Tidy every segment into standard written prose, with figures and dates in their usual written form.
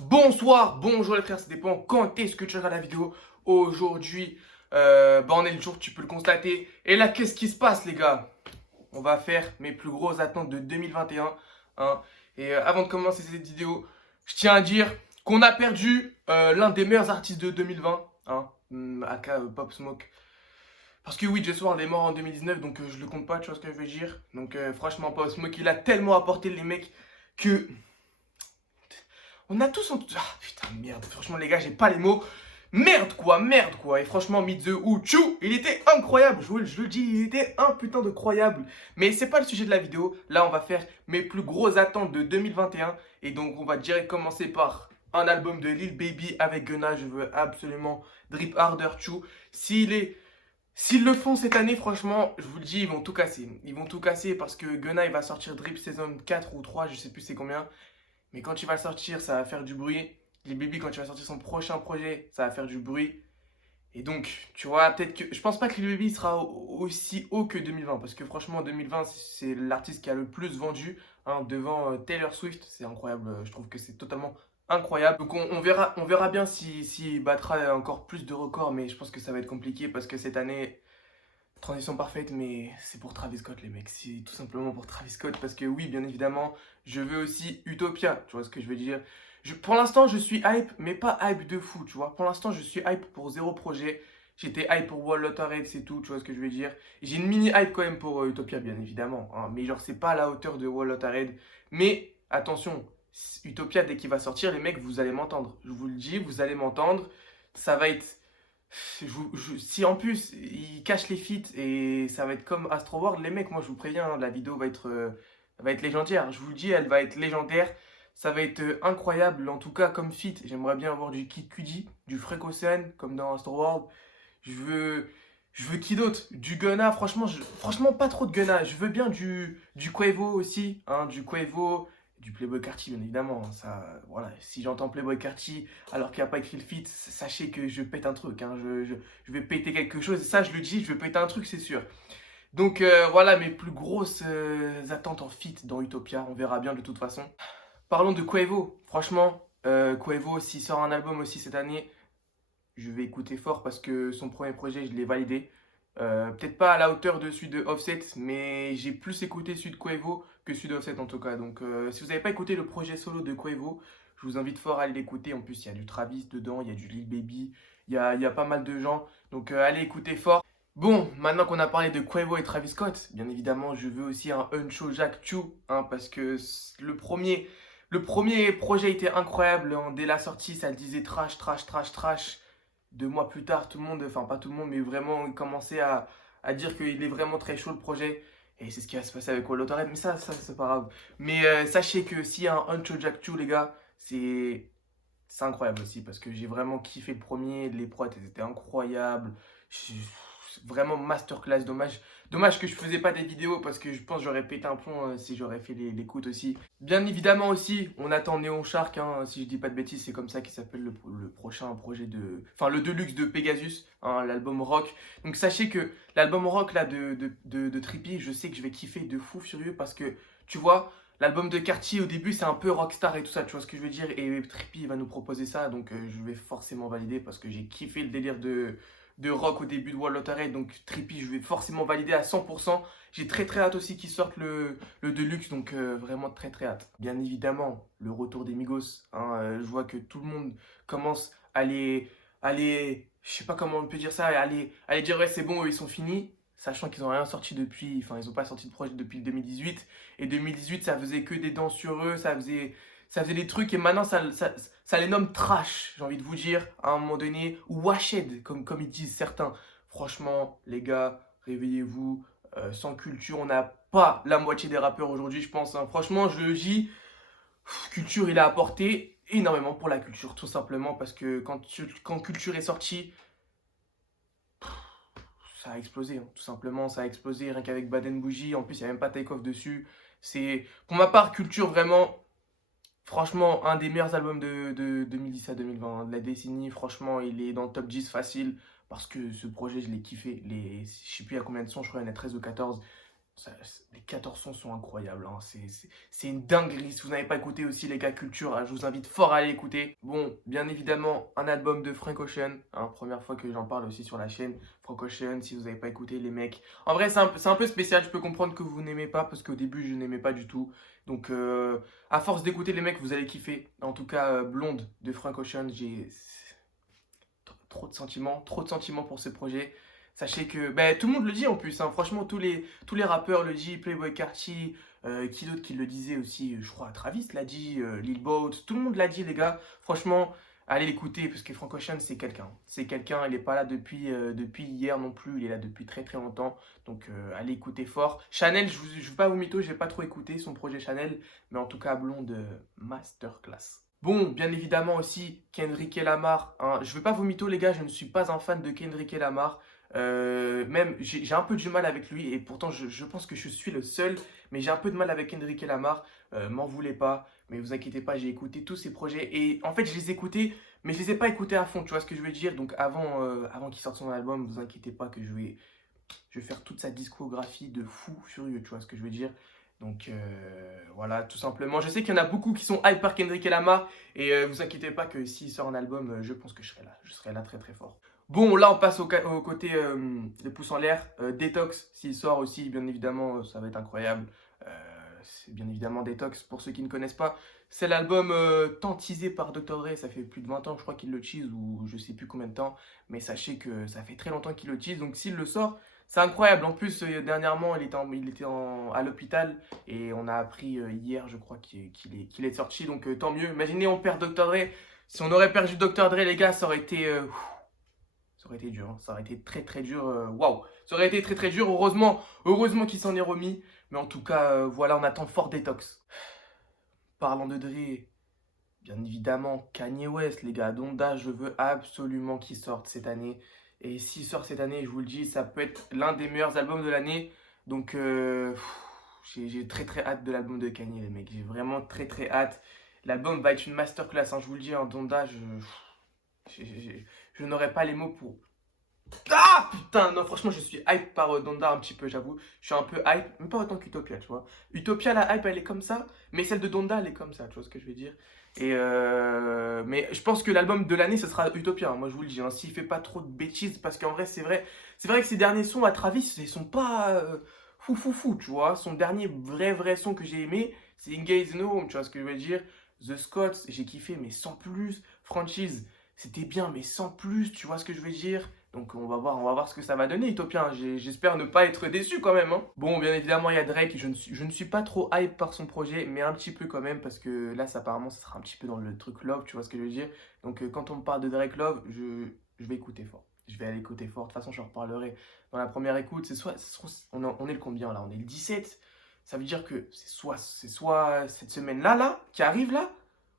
Bonsoir, bonjour les frères, ça dépend quand est-ce que tu regardes la vidéo. Aujourd'hui, on est le jour, tu peux le constater. Et là, qu'est-ce qui se passe les gars? On va faire mes plus grosses attentes de 2021. Hein. Et avant de commencer cette vidéo, je tiens à dire qu'on a perdu l'un des meilleurs artistes de 2020. Hein, aka Pop Smoke. Parce que oui, Jess World est mort en 2019, donc je le compte pas, tu vois ce que je veux dire. Donc franchement, Pop Smoke, il a tellement apporté les mecs que... On a tous... Ah putain, merde, franchement les gars, j'ai pas les mots. Merde quoi. Et franchement, Meet the Uchu, il était incroyable. Je le dis, il était un putain de croyable. Mais c'est pas le sujet de la vidéo. Là, on va faire mes plus grosses attentes de 2021. Et donc, on va direct commencer par un album de Lil Baby avec Gunna. Je veux absolument Drip Harder Chu. S'ils le font cette année, franchement, je vous le dis, ils vont tout casser. Ils vont tout casser parce que Gunna, il va sortir Drip saison 4 ou 3, je sais plus c'est combien. Mais quand il va sortir, ça va faire du bruit. Les Baby, quand il va sortir son prochain projet, ça va faire du bruit. Et donc, tu vois, peut-être que... Je pense pas que Lil Baby sera aussi haut que 2020. Parce que franchement, 2020, c'est l'artiste qui a le plus vendu. Hein, devant Taylor Swift. C'est incroyable. Je trouve que c'est totalement incroyable. Donc on verra bien s'il battra encore plus de records. Mais je pense que ça va être compliqué parce que cette année... Transition parfaite, mais c'est pour Travis Scott les mecs, c'est tout simplement pour Travis Scott parce que oui, bien évidemment, je veux aussi Utopia, tu vois ce que je veux dire. Pour l'instant, je suis hype, mais pas hype de fou, tu vois. Pour l'instant, je suis hype pour zéro projet. J'étais hype pour Wall Red, c'est tout, tu vois ce que je veux dire. J'ai une mini hype quand même pour Utopia, bien évidemment, hein, mais genre, c'est pas à la hauteur de Wall Red. Mais attention, Utopia, dès qu'il va sortir, les mecs, vous allez m'entendre. Je vous le dis, vous allez m'entendre. Ça va être... Si en plus il cache les feats et ça va être comme Astro World, les mecs, moi je vous préviens, hein, la vidéo va être légendaire. Je vous le dis, elle va être légendaire. Ça va être incroyable, en tout cas comme feat. J'aimerais bien avoir du Kid Cudi, du Freak Ocean, comme dans Astro World. Je veux, je veux qui d'autre? Du Gunna, franchement, franchement pas trop de Gunna. Je veux bien du Quavo aussi, hein, du Quavo. Du Playboi Carti, bien évidemment. Hein, ça, voilà. Si j'entends Playboi Carti alors qu'il n'a pas écrit le feat, sachez que je pète un truc. Hein, je vais péter quelque chose. Et ça, je le dis, je vais péter un truc, c'est sûr. Donc voilà mes plus grosses attentes en feat dans Utopia. On verra bien de toute façon. Parlons de Quavo. Franchement, Quavo, s'il sort un album aussi cette année, je vais écouter fort parce que son premier projet, je l'ai validé. Peut-être pas à la hauteur de celui de Offset, mais j'ai plus écouté celui de Quavo que celui de Offset en tout cas. Donc si vous n'avez pas écouté le projet solo de Quavo, je vous invite fort à aller l'écouter. En plus, il y a du Travis dedans, il y a du Lil Baby, il y a pas mal de gens. Donc allez écouter fort. Bon, maintenant qu'on a parlé de Quavo et Travis Scott, bien évidemment, je veux aussi un Uncho Jack Chu, hein, parce que le premier projet était incroyable. Hein, dès la sortie, ça le disait trash, trash, trash, trash. 2 mois plus tard, tout le monde, enfin pas tout le monde, mais vraiment commençait à dire qu'il est vraiment très chaud le projet. Et c'est ce qui va se passer avec Wall Red, mais ça c'est pas grave. Mais sachez que s'il y a un Uncho Jack 2, les gars, c'est incroyable aussi parce que j'ai vraiment kiffé le premier. Les prods étaient incroyables. Vraiment masterclass. Dommage que je faisais pas des vidéos parce que je pense que j'aurais pété un plomb si j'aurais fait l'écoute aussi. Bien évidemment aussi, on attend Neon Shark. Hein, si je dis pas de bêtises, c'est comme ça qu'il s'appelle le prochain projet de... Enfin, le Deluxe de Pegasus, hein, l'album rock. Donc sachez que l'album rock là de Trippie, je sais que je vais kiffer de fou furieux parce que, tu vois... L'album de Cartier au début c'est un peu rockstar et tout ça, tu vois ce que je veux dire. Et Trippie va nous proposer ça, donc je vais forcément valider parce que j'ai kiffé le délire de rock au début de Wall Red. Donc Trippie je vais forcément valider à 100%. J'ai très hâte aussi qu'ils sortent le Deluxe, donc vraiment très hâte. Bien évidemment, le retour des Migos, hein, je vois que tout le monde commence à je sais pas comment on peut dire ça, à les dire ouais c'est bon, eux, ils sont finis. Sachant qu'ils n'ont rien sorti depuis, enfin ils n'ont pas sorti de projet depuis 2018. Et 2018 ça faisait que des dents sur eux, ça faisait des trucs et maintenant ça les nomme trash, j'ai envie de vous dire, à un moment donné, ou washed, comme ils disent certains. Franchement les gars, réveillez-vous, sans culture on n'a pas la moitié des rappeurs aujourd'hui je pense. Hein. Franchement je le dis, Culture il a apporté énormément pour la culture tout simplement parce que quand Culture est sorti, ça a explosé, hein. Tout simplement, ça a explosé rien qu'avec Baden Bougie. En plus, il n'y a même pas Take-Off dessus. C'est, pour ma part, Culture, vraiment, franchement, un des meilleurs albums de 2017-2020, de la décennie. Franchement, il est dans le top 10 facile parce que ce projet, je l'ai kiffé. Je sais plus à combien de sons, je crois qu'il y en a 13 ou 14. Les 14 sons sont incroyables, hein. C'est une dinguerie. Si vous n'avez pas écouté aussi les gars Culture, hein, je vous invite fort à aller écouter. Bon, bien évidemment, un album de Frank Ocean, hein, première fois que j'en parle aussi sur la chaîne. Frank Ocean, si vous n'avez pas écouté les mecs. En vrai, c'est un peu spécial, je peux comprendre que vous n'aimez pas, parce qu'au début, je n'aimais pas du tout. Donc, à force d'écouter les mecs, vous allez kiffer. En tout cas, Blonde de Frank Ocean, j'ai trop de sentiments pour ce projet. Sachez que tout le monde le dit en plus, hein. Franchement, tous les rappeurs le disent, Playboi Carti, qui d'autre qui le disait aussi, je crois Travis l'a dit, Lil Boat, tout le monde l'a dit les gars. Franchement, allez l'écouter parce que Frank Ocean c'est quelqu'un. C'est quelqu'un, il n'est pas là depuis hier non plus, il est là depuis très très longtemps. Donc allez écouter fort. Chanel, je ne vais pas vous mytho, je n'ai pas trop écouté son projet Chanel, mais en tout cas Blonde, masterclass. Bon, bien évidemment aussi, Kendrick Lamar, hein. Je ne vais pas vous mytho les gars, je ne suis pas un fan de Kendrick Lamar. Même j'ai un peu du mal avec lui et pourtant je pense que je suis le seul, mais j'ai un peu de mal avec Kendrick Lamar. M'en voulez pas, mais vous inquiétez pas, j'ai écouté tous ses projets et en fait je les ai écoutés, mais je les ai pas écoutés à fond, tu vois ce que je veux dire. Donc avant qu'il sorte son album, vous inquiétez pas que je vais faire toute sa discographie de fou furieux, tu vois ce que je veux dire. Donc voilà, tout simplement. Je sais qu'il y en a beaucoup qui sont hype par Kendrick Lamar et vous inquiétez pas que s'il sort un album, je pense que je serai là très très fort. Bon, là on passe au côté des pouces en l'air. Detox, s'il sort aussi, bien évidemment, ça va être incroyable. C'est bien évidemment Detox, pour ceux qui ne connaissent pas. C'est l'album tant teasé par Dr. Dre, ça fait plus de 20 ans, je crois qu'il le tease, ou je sais plus combien de temps. Mais sachez que ça fait très longtemps qu'il le tease, donc s'il le sort, c'est incroyable. En plus, dernièrement, il était à l'hôpital et on a appris hier, je crois, qu'il est sorti, donc tant mieux. Imaginez, on perd Dr. Dre. Si on aurait perdu Dr. Dre, les gars, ça aurait été... ça aurait été dur, hein. Ça aurait été très très dur. Waouh, ça aurait été très très dur. Heureusement qu'il s'en est remis. Mais en tout cas, voilà, on attend fort Detox. Parlant de Dre, bien évidemment, Kanye West, les gars. Donda, je veux absolument qu'il sorte cette année. Et s'il sort cette année, je vous le dis, ça peut être l'un des meilleurs albums de l'année. Donc, j'ai très très hâte de l'album de Kanye, les mecs. J'ai vraiment très très hâte. L'album va être une masterclass, hein, je vous le dis. En Donda, je n'aurais pas les mots pour... Ah putain, non, franchement, je suis hype par Donda un petit peu, j'avoue. Je suis un peu hype, mais pas autant qu'Utopia, tu vois. Utopia, la hype, elle est comme ça, mais celle de Donda, elle est comme ça, tu vois ce que je veux dire. Et mais je pense que l'album de l'année, ce sera Utopia, hein, moi je vous le dis, hein, s'il fait pas trop de bêtises, parce qu'en vrai, c'est vrai que ces derniers sons à Travis, ils sont pas fou, tu vois. Son dernier vrai son que j'ai aimé, c'est Engage No Home, tu vois ce que je veux dire. The Scots, j'ai kiffé, mais sans plus. Franchise, c'était bien, mais sans plus, tu vois ce que je veux dire. Donc on va voir ce que ça va donner, Utopia. J'espère ne pas être déçu quand même, hein. Bon, bien évidemment, il y a Drake. Je ne suis pas trop hype par son projet, mais un petit peu quand même, parce que là, apparemment, ça sera un petit peu dans le truc Love, tu vois ce que je veux dire. Donc quand on me parle de Drake Love, je vais écouter fort. Je vais aller écouter fort. De toute façon, je en reparlerai dans la première écoute. On est le combien là? On est le 17. Ça veut dire que c'est soit cette semaine-là, qui arrive là,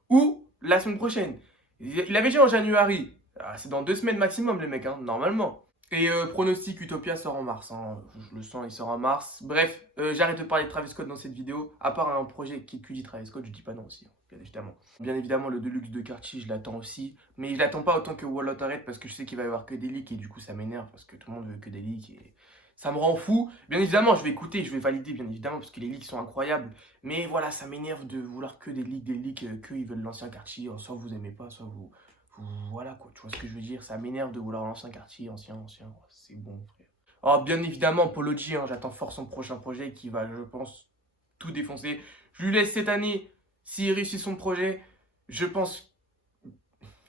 ou la semaine prochaine. Il avait dit en janvier. Ah, c'est dans 2 semaines maximum, les mecs, hein, normalement. Et pronostic, Utopia sort en mars, hein. Je le sens, il sort en mars. Bref, j'arrête de parler de Travis Scott dans cette vidéo. À part un projet qui dit Travis Scott, je dis pas non aussi, hein, bien évidemment. Bien évidemment, le Deluxe de Cartier, je l'attends aussi. Mais je l'attends pas autant que Wall of Arrête parce que je sais qu'il va y avoir que des leaks et du coup ça m'énerve parce que tout le monde veut que des leaks et ça me rend fou. Bien évidemment, je vais écouter, je vais valider, bien évidemment, parce que les leaks sont incroyables. Mais voilà, ça m'énerve de vouloir que des leaks, qu'ils veulent l'ancien Cartier. Soit vous aimez pas, soit vous... Voilà quoi, tu vois ce que je veux dire. Ça m'énerve de vouloir l'ancien Cartier, ancien. C'est bon, frère. Alors, bien évidemment, Polo G, hein, j'attends fort son prochain projet qui va, je pense, tout défoncer. Je lui laisse cette année, s'il réussit son projet, je pense...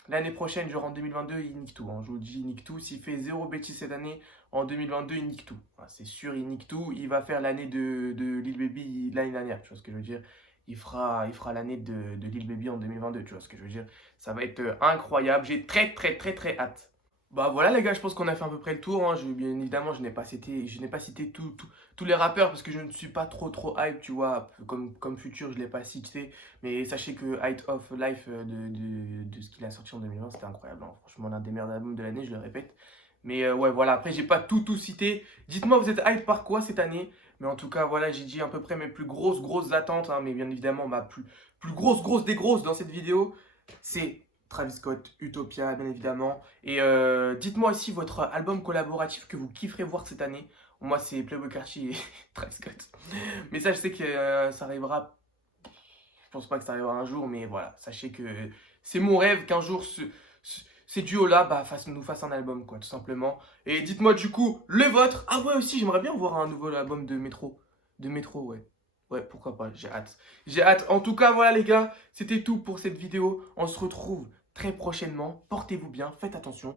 L'année prochaine, genre en 2022, il nique tout, hein. Je vous le dis, il nique tout. S'il fait 0 bêtises cette année, en 2022, il nique tout. Enfin, c'est sûr, il nique tout. Il va faire l'année de Lil Baby l'année dernière, tu vois ce que je veux dire. Il fera l'année de Lil Baby en 2022, tu vois ce que je veux dire. Ça va être incroyable. J'ai très hâte. Bah voilà les gars, je pense qu'on a fait à peu près le tour, hein. Bien évidemment, je n'ai pas cité tous les rappeurs parce que je ne suis pas trop hype, tu vois. Comme Future, je ne l'ai pas cité. Mais sachez que Height of Life de ce qu'il a sorti en 2020, c'était incroyable, hein. Franchement, l'un des meilleurs albums de l'année, je le répète. Mais ouais, voilà, après, j'ai pas tout cité. Dites-moi, vous êtes hype par quoi cette année? Mais en tout cas, voilà, j'ai dit à peu près mes plus grosses attentes, hein. Mais bien évidemment, ma plus grosse des grosses dans cette vidéo, c'est Travis Scott, Utopia, bien évidemment. Et dites-moi aussi votre album collaboratif que vous kifferez voir cette année Moi, c'est Playboi Carti et Travis Scott. Mais ça, je sais que ça arrivera. Je pense pas que ça arrivera un jour, mais voilà. Sachez que c'est mon rêve qu'un jour ces duos-là nous fassent un album, quoi, tout simplement. Et dites-moi du coup le vôtre. Ah ouais, aussi, j'aimerais bien voir un nouveau album de Métro. De Métro, ouais. Ouais, pourquoi pas, j'ai hâte. J'ai hâte. En tout cas, voilà les gars, c'était tout pour cette vidéo. On se retrouve très prochainement. Portez-vous bien, faites attention.